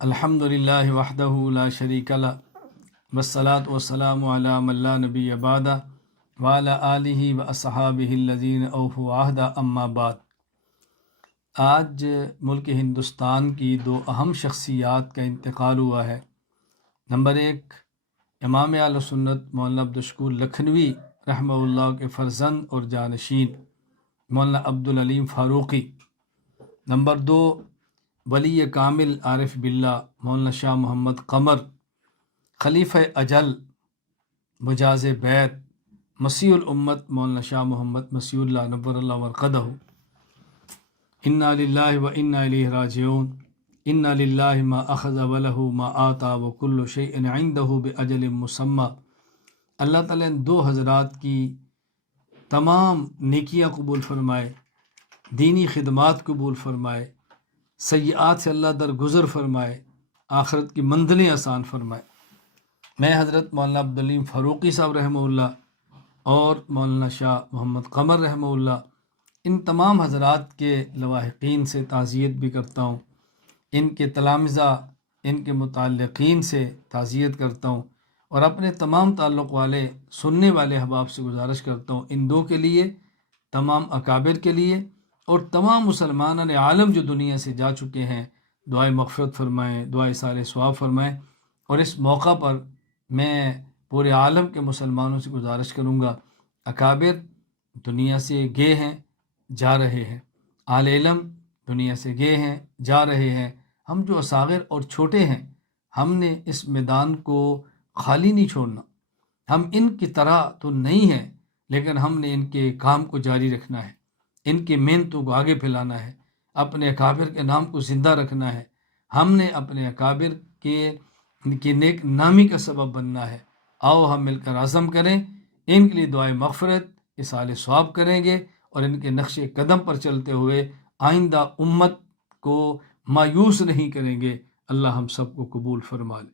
الحمدللہ وحدہ لا شریک لہ والصلاۃ والسلام علی من لا نبی بعدہ وعلی آلہ واصحابہ الذین اوفوا عہدہ اما بعد۔ آج ملک ہندوستان کی دو اہم شخصیات کا انتقال ہوا ہے۔ نمبر ایک، امام اہل سنت مولانا عبدالشکور لکھنوی رحمہ اللہ کے فرزند اور جانشین مولانا عبدالعلیم فاروقی۔ نمبر دو، ولی کامل عارف باللہ مولانا شاہ محمد قمر، خلیفہ اجل مجاز بیت مسیح الامت مولانا شاہ محمد مسیح اللہ نور اللہ مرقدہ۔ انا للہ و انا الیہ راجعون، انا للہ ما اخذ ولہ ما آتا وکل شیء عندہ باجل مسمی۔ اللہ تعالیٰ ان دو حضرات کی تمام نیکیاں قبول فرمائے، دینی خدمات قبول فرمائے، سیئات سے اللہ درگزر فرمائے، آخرت کی منزلیں آسان فرمائے۔ میں حضرت مولانا عبدالعلیم فاروقی صاحب رحمہ اللہ اور مولانا شاہ محمد قمر رحمہ اللہ، ان تمام حضرات کے لواحقین سے تعزیت بھی کرتا ہوں، ان کے تلامذہ، ان کے متعلقین سے تعزیت کرتا ہوں، اور اپنے تمام تعلق والے سننے والے احباب سے گزارش کرتا ہوں، ان دو کے لیے، تمام اکابر کے لیے، اور تمام مسلمانان عالم جو دنیا سے جا چکے ہیں، دعائے مغفرت فرمائیں، دعائے صالح ثواب فرمائیں۔ اور اس موقع پر میں پورے عالم کے مسلمانوں سے گزارش کروں گا، اکابر دنیا سے گئے ہیں، جا رہے ہیں، اہل علم دنیا سے گئے ہیں، جا رہے ہیں، ہم جو اصاغر اور چھوٹے ہیں، ہم نے اس میدان کو خالی نہیں چھوڑنا۔ ہم ان کی طرح تو نہیں ہیں، لیکن ہم نے ان کے کام کو جاری رکھنا ہے، ان کی محنتوں کو آگے پھیلانا ہے، اپنے اکابر کے نام کو زندہ رکھنا ہے۔ ہم نے اپنے اکابر کے نیک نامی کا سبب بننا ہے۔ آؤ ہم مل کر عزم کریں، ان کے لیے دعائے مغفرت، اصالہ ثواب کریں گے، اور ان کے نقش قدم پر چلتے ہوئے آئندہ امت کو مایوس نہیں کریں گے۔ اللہ ہم سب کو قبول فرما لے۔